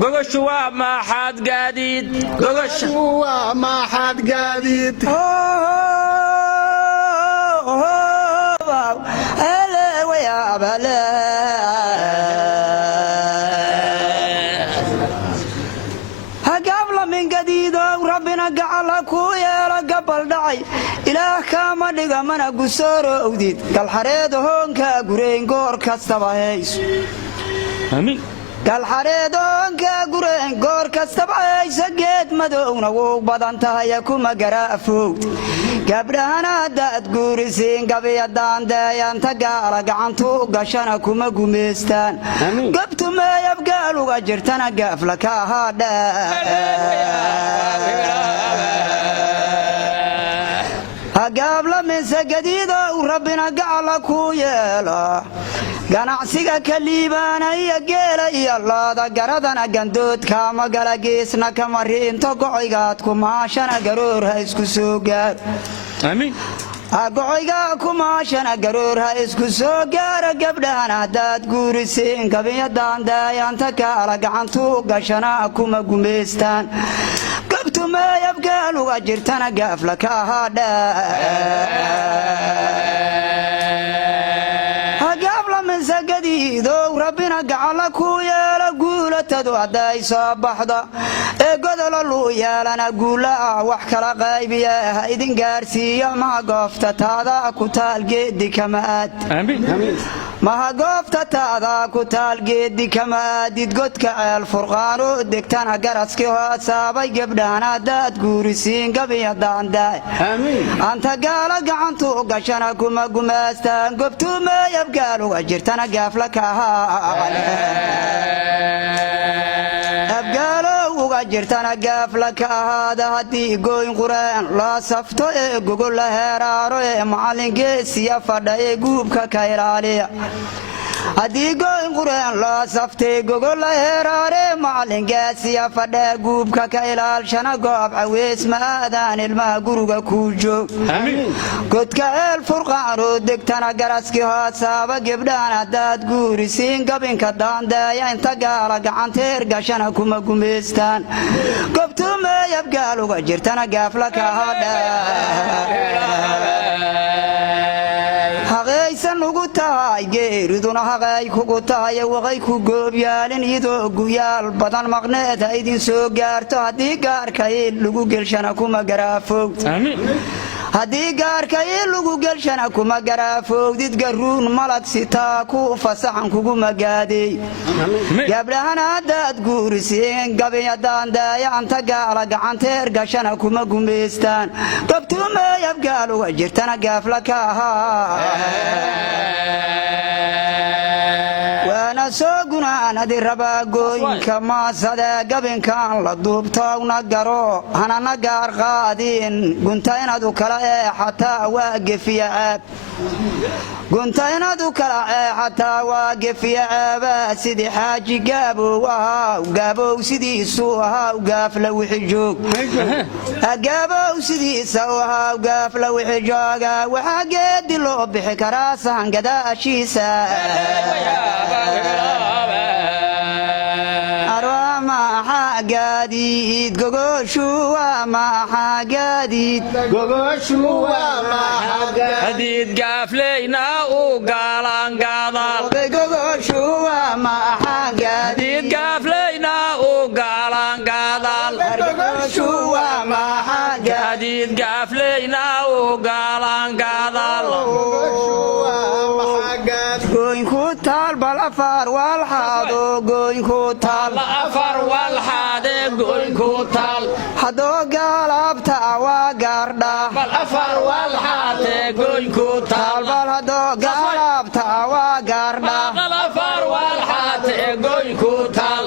gogoshu waa maxaad gaadiid gogoshu waa maxaad gaadiid ربنا جعل كويا لقبل دعي إله كما نجمنا جسور أوديد كالحريد هون كجورين جور كاستبايس آمين كالحريدون كجورين جور كاستبايس جد مدونا وبدن تهيكم جرا فوت قبلنا دات جورسين قبل دان دايان تجارج عن توق عشانكم جمستان قبت ما يبقى لو أجرتنا قفلك هذا قبل من سجديده وربنا جعل كويلا ganacsiga kaliibana iyo geela iyo looda garadana gandood kama galageesna kama riinto go'aygaad ku maashana garoor ha isku soo gaar amiin go'ayga ku maashana garoor ha isku soo gaar gabdhana dad guuriseen gabiyadan daayanta kala gacantu gashana kuma gumeystaan qabtu ma yabqa luga jirtana gaafla ka hada سجديدو ربنا جعل كويا لقولة تدعي صباحدا قدر لو يا لنا قولا وحكلا غايبيا هيدين قارسيا ما قفت هذا كتال جدي كماد آمين ما قفت هذا كتال جدي كماد يتقدك الفرقان ودكتنا قرسكي وصابي قبلنا داد قورسين قبيا دان داي آمين أنت قال قعنتو قشنا كما قماستان قبتو ما يبقى له أجرتنا قافلك أبقالو أجرتنا قافلك هذا هدي قوين قرآن لا صفتو قول له رارو معلن قيسي فردي قوبك كيرالي هدي قوين قرآن لا صفتي قول له رارو معلن قيسي فردي قوبك كيرال شنا قوب عويس مادان الماء قروق كوجو آمين قدك الفرقان ودكتنا قرسكي هاتسابا قبلنا داد قورسين قبين كدان دايا انت قالك عن تيرقشنا كما قمستان قبتو ما يبقى لغا جرتنا قافلك هذا هغيسا نقوتاي قيردونا هغاي كوكوتاي وغاي كوكوبيالين يدو قويال بدن مغنيت ايدين سوقارتو هدي قاركاي لغو قلشنا كما قرافوت آمين هدي قاركاي لغو قلشنا كما قرافوت يتقرون ملك ستاكو فسحن كوكو مقادي قبلنا داد قورسين قبل دان دايا انت قالك عن تيرقشنا كما قمستان قبتو ما يبقى لو جرتنا قافلك وانا سوقنا ندي رباقوين كما صدا قبن كان لدوبتا ونقرو هنا نقار غادين قنتين ادو كلا حتى واقف يا عاب قنتين ادو كلا حتى واقف يا عاب سيدي حاجي قابو سيدي سوها وقاف لو حجوك قابو سيدي سوها وقاف لو حجوك وحاقيد لو بحك راسا قدا اشيسا أروما حاجاديد جوجوشوا ما حاجاديد gogoshuwa ma حديد قافلينا وقالان قاضل جوجوشوا ما حاجاديد حديد قافلينا وقالان قاضل جوجوشوا ما حاجاديد حديد قافلينا وقالان قاضل قوين كوتال بالأفار والحادو قوين كوتال الأفر والحادق قوين كوتال حدو قالبتا وقردا الأفر والحادق قوين كوتال بالهدو قالبتا وقردا الأفر والحادق قوين كوتال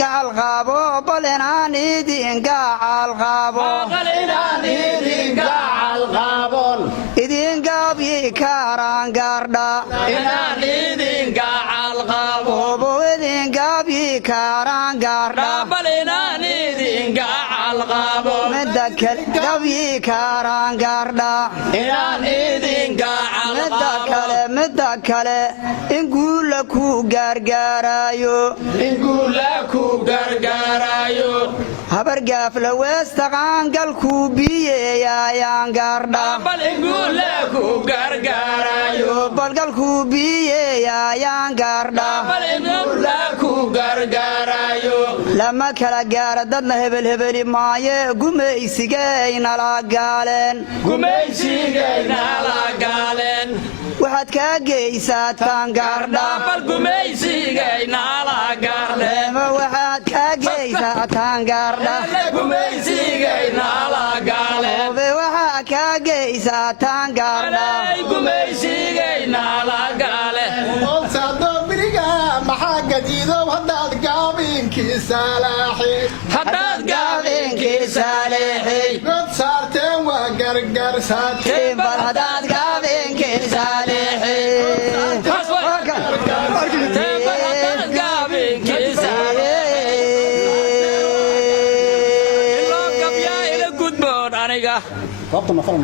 قال غابو بلناني دين قال غابو قلنا قاع الغابون idin gaabi karaan gaardha inaan idin gaacal qabo obo idin gaabi karaan gaardha bal inaan idin gaacal qabo midda kale gaabi karaan gaardha inaan idin gaacal qabo midda kale in guula ku gaargaaraayo habargaaf la weestaqaangal ku biyeeyayaan gaardha balgal ku biyeeyayaan gaardha lama kala gaara dadna hebelhebeli maaye gumaysigaynala gaaleen waxaad kaa geysataan gaardha waxaad kaa geysataan gaardha waxaa kaa geysataan gaardha maxaa gadiidow haddaad gaabinkiisaalaaxi god saarteen waa gargarsaateen bal haddaad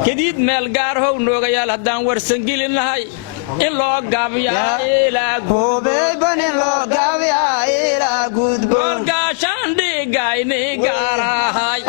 kadiid meel gaarhow noogayaal haddaan warsangelinahay in loo gaabyagoolgaashaan dhigayni gaarahay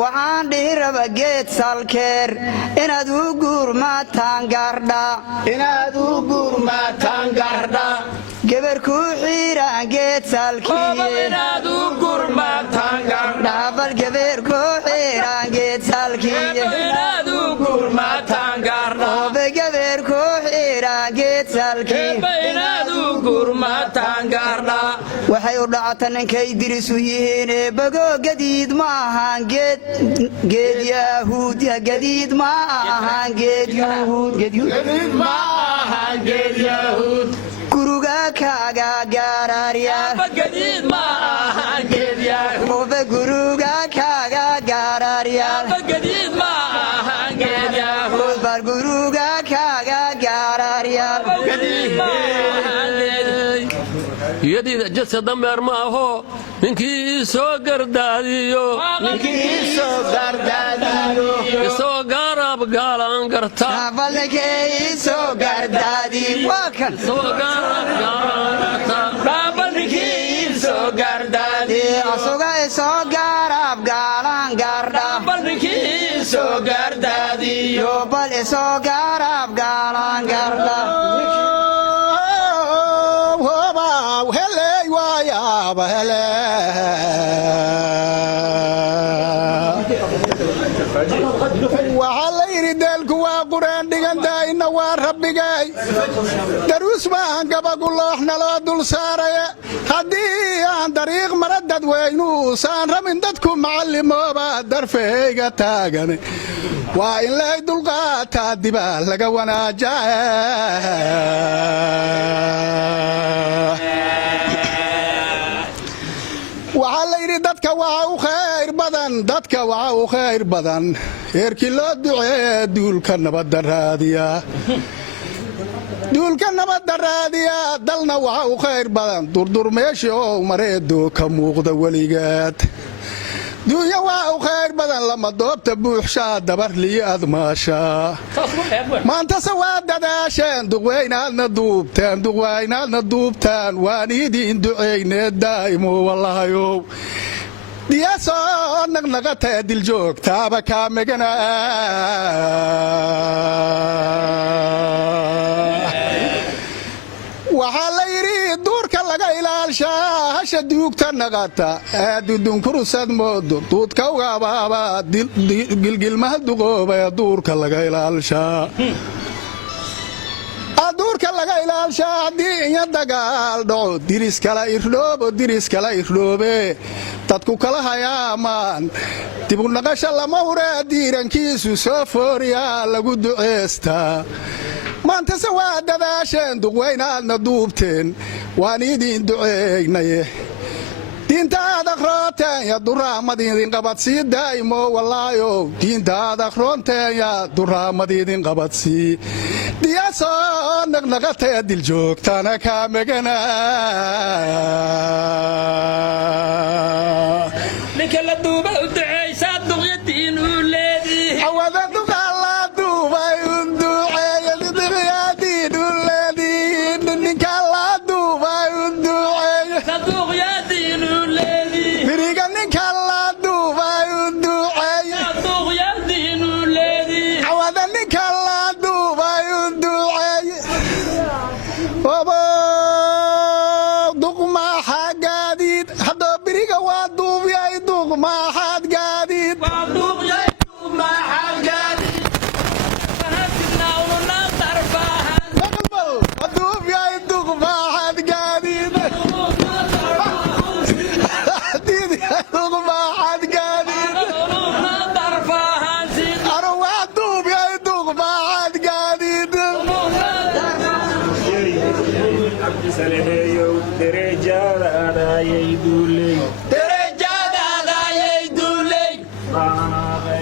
waxaan dhihi raba geed salkeer inaad u guurmaataan gaardha gebar ku xiiraan geed salkiibal geber ku xiiraan geed salkiigeber ku xiiraan geed salkiiwaxay u dhacata ninkay dirisu yihiine bago gadiid ma ahaan geed yahuud gadiid ma ahaan geed yahuud guruga kaaga gaaraaryaal guruga kaaga gaaraaryaal guruga kaaga gaaraaryaal iyadiida jadka dameer ma aho ninkii soo gardaadiyo isoo gaarab gaalaan gartaasuga isoo gaarab gaalaan gardhabal isoo gaarab gaalaan gardha waxaa la yidhi deelku waa quraan dhigantahayna waa rabbigay daruus maahan gabagu loox naloo dul saaraya haddii aan dariiq mara dadweynuusaan rabin dadku macallimooba darfeyga taagane waa in lay dulqaataa dibaa laga wanaajaa waxaa la yidhi dadka waxaa u khayr badan heerkii loo duceeye duulka nabadda raadiya dalna waxaa u khayr badan durdur meeshii oo mareedoo ka muuqda weligeed duunya waa u khayr badan lama doobta buuxshaa dabarliyo admaasha maantase waa dadaasheen duqwaynaadna duubtaan waan idiin ducaynee daa'imo wallahayow diyaasoo naqnaqatee diljoogtaaba kaa megana waxaa la yidhi duurka laga ilaalshaa hasha duugta naqata ee dudunkurusad moodo duudka ugabaaba gilgilmaha duqooba ee duurka laga ilaalshaa duurka laga ilaalshaa haddii inya dagaal dhaco diris kala irdhoobe dadku kala hayaamaan dibunaqasha lama huree diirankiisu soo fooriyaa lagu duceystaa maantase waa dadaasheen duqwaynaadna duubteen waan idiin duceeynaye diintaada akhroonteenya duraamadidin qabadsii daa'imo wallaayow diintaada akhroonteenya duraamadidin qabadsii diyaasoo naqnaqatee dil joogtana kaa megana ninka la duuba u ducaysaa duqyadiin uu leedihi awada duqaa la duubay u duceeya duqyadiin u leedihin ninka la duubay u duceeya duqyadiin uu leedihi biriga ninka la duubay u duceeya duqyadiin uu leedihi awada ninka la duubay u duceeya obo duqmaaxa gaadiid haddoo biriga waa duubyay duqmaaxaad gaadiid duubyay duqmaaxaad gaadiid duqmaaxaad gaadiid anu waa duubyay duqmaaxaad gaadiid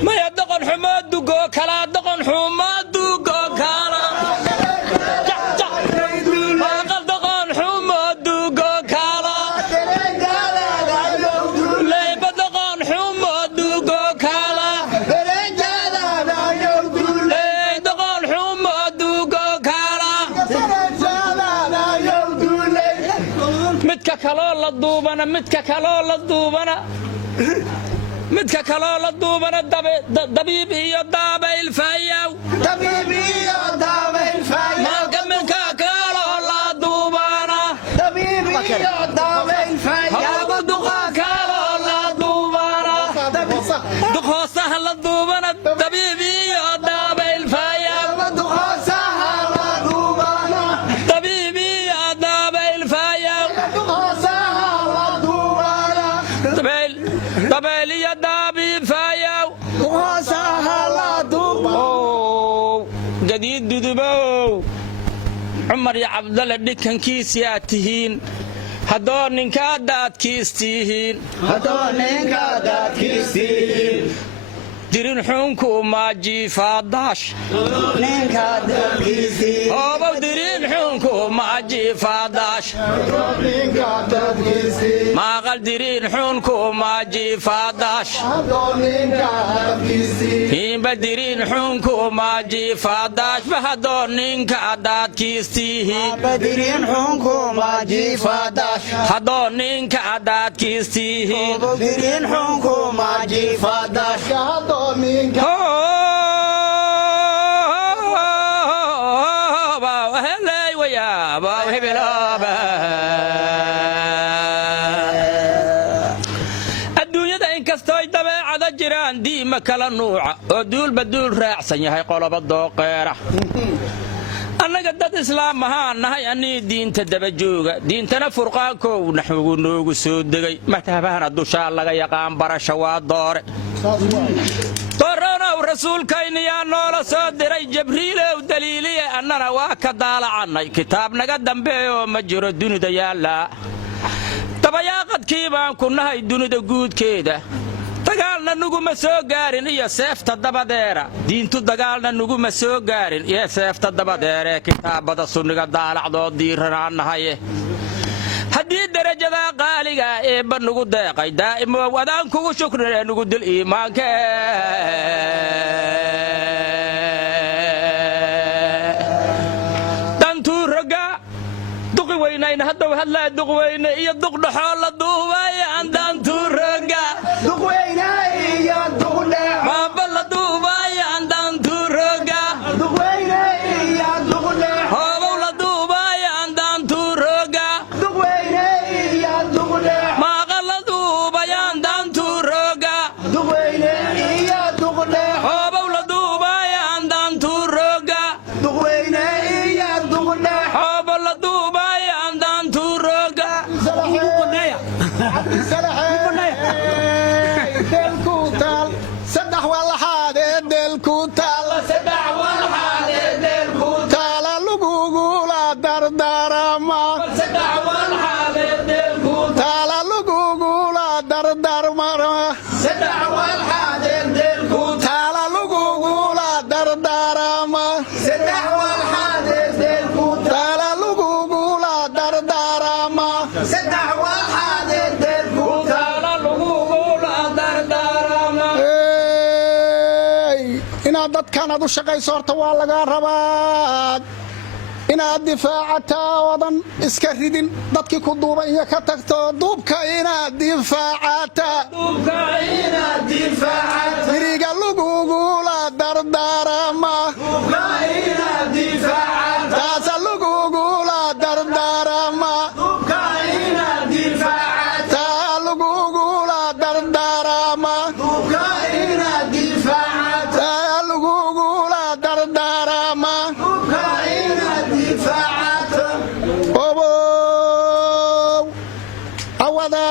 maya doqon xumoo dugoo kalaa doqon xumoo dugoo kala aqal doqon xumoo dugoo kala leyba doqon xumoo dugoo kala ley doqon xumoo dugoo kala midka kaloo la duubana midka kaloo la duubana midka kaloo la duubana dabiib iyo daabayl fayaw maalka midka kaloo la duubana hooga duqa kaloo la duubana duq hoosaha la duubana dabiib iyo daabayl fayaw dabiib iyo daabayl fayaw dabayl iyo daabiib fayaw gadiid dudubow cumar iyo cabdalle dhikankiisii aad tihiin haddoo ninka daadkiis tihiin dirin xunku maajiifaadaash hoobow dirin xunku maajiifaadaash maaqal dirin xunku maajiifaadaash hiinba dirin xunku maajiifaadaash ba haddoo ninka daadkiis tihiin haddoo ninka daadkiis tihiin adduunyada inkastooy dabeecada jiraan diima kala nuuca oo duulba duul raacsan yahay qoloba dooqeera annaga dad islaam ahaan nahay annii diinta daba jooga diintana furqaankow naxugu noogu soo degay madhabahana dushaa laga yaqaan barasha waa doore doronow rasuulkayniyaa noola soo diray jabriilow daliiliye annana waa ka daalacannay kitaab naga dambeeyoo ma jiro dunida yaallaa dabayaaqadkii baan ku nahay dunida guudkeeda dagaalna nuguma soo gaarin iyo seefta dabadeera diintu dagaalna nuguma soo gaarin iyo seefta dabadeeree kitaabada sunniga daalacdoo diiranaan nahaye haddii darajadaa qaaligaa eebba nugu deeqay daa'imow adaan kugu shukrinee nugu dil iimaanka dantuu roga duqi weynayna haddow hadlaa duq weyne iyo duq dhaxoo la duubay aan dantuu roga maaba la duubay aan dantuu roga hoobow la duubay aan dantuu roga maaqa la duubay aan dantuu roga hoobow la duubay aan dantuu roga hoobo la duubay aan dantuu roga taala lugugula dardaarama inaad dadkanaad u shaqayso horta waa lagaa rabaa inaad difaacataa oodan iska ridin dadkii ku duuba iyo ka tagto duubka inaad difaacataa biriga lugugula dardaarama taasa lugugula dardaarama taa lugugula dardaarama taa lugugula dardaarama obow awada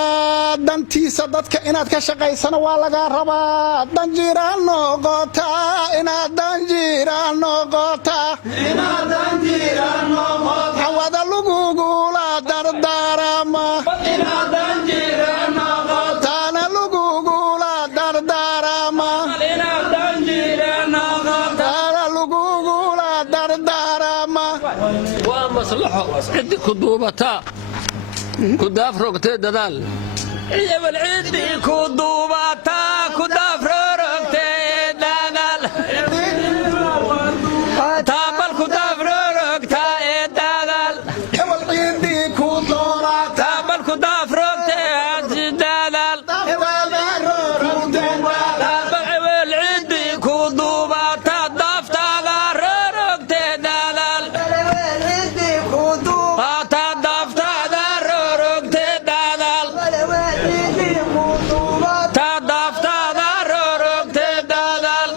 dantiisa dadka inaad ka shaqaysana waa lagaa rabaa danjiiraan noqotaa inaad danjiiraan noqotaa awada lugugula dardaarama taana lugugula dardaarama taana lugugula dardaarama waa maslaxo cidi ku duubataa ku daafrogtee dadaal iyawal ciddii ku duubataa ku daafroorogtee dadaal taabal ku daafroorogtaa ee dadaal ewal ciidii ku dooraata taabal ku daafroogtee hasi dadaal taabal ewel ciddii ku duubataa daaftaada roorogtee dadaal taa daaftaada roorogtee dadaal taa daaftaada roorogtee dadaal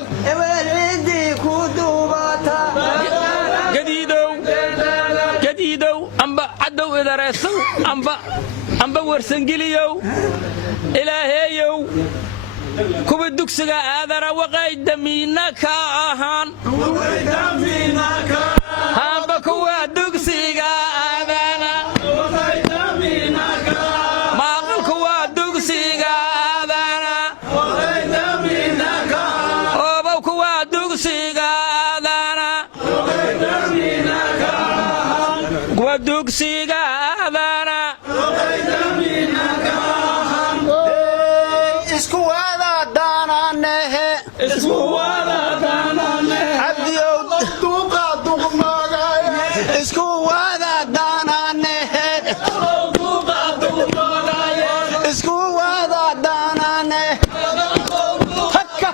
gadiidow amba cadow idareesow amba warsangeliyow ilaaheeyow kuwa dugsiga aadana waqay damiina ka ahaan amba kuwa dugsiga aadana maaqal kuwa dugsiga aadana oobow kuwa dugsiga aadana kuwa dugsiga aadana isku wada daananehe cabdiyow duuqa duqmagaya isku wada daananehe isku wada daanane hakka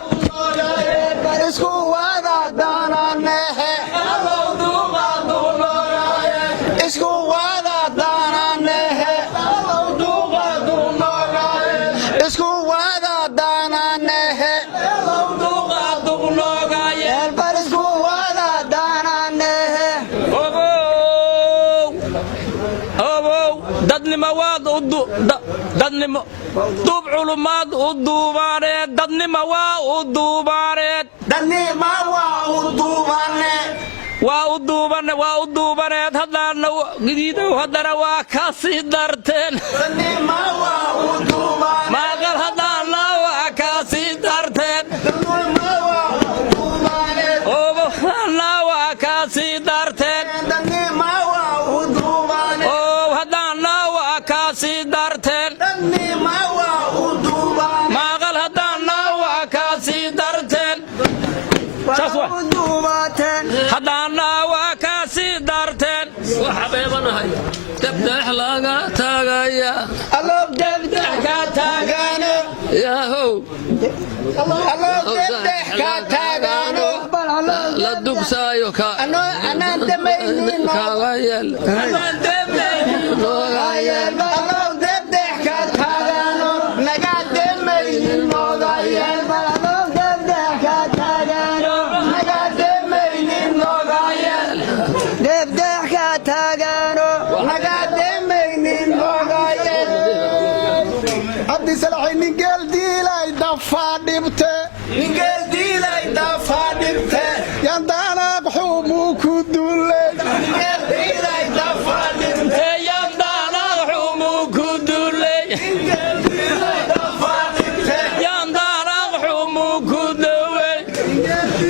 isku wada daananehe isku wada daananehe isku wada daananehe eelbar isku wada daananehe obow dadnimo waad dadnimo duub culumaad u duubaaneed dadnimo waa u duubaaneed danima waa u duubane waa u duubaneed haddaana gidiidow haddana waa ka sii darteen danima waa u duubane maaqal haddaana waa ka sii darteen danima waa u duubane obohana waa ka sii darteen danima waa u duubane ow haddaana waa ka sii darteen danima waa u duubane maaqal haddaana waa ka sii darteen haddaana waa ka sii darteen waxa beebanahay dabdeex laga taagaya aloob debdex ka taagaano yaahow aloob debdex ka taagaano la dugsaayo anaan damaynin kaaga yeel aloob debdex ka taagaano nagaa damaynin noogayeel abdisalaxay ningeel diilay dafaa dhibte yandaanaaq xumuud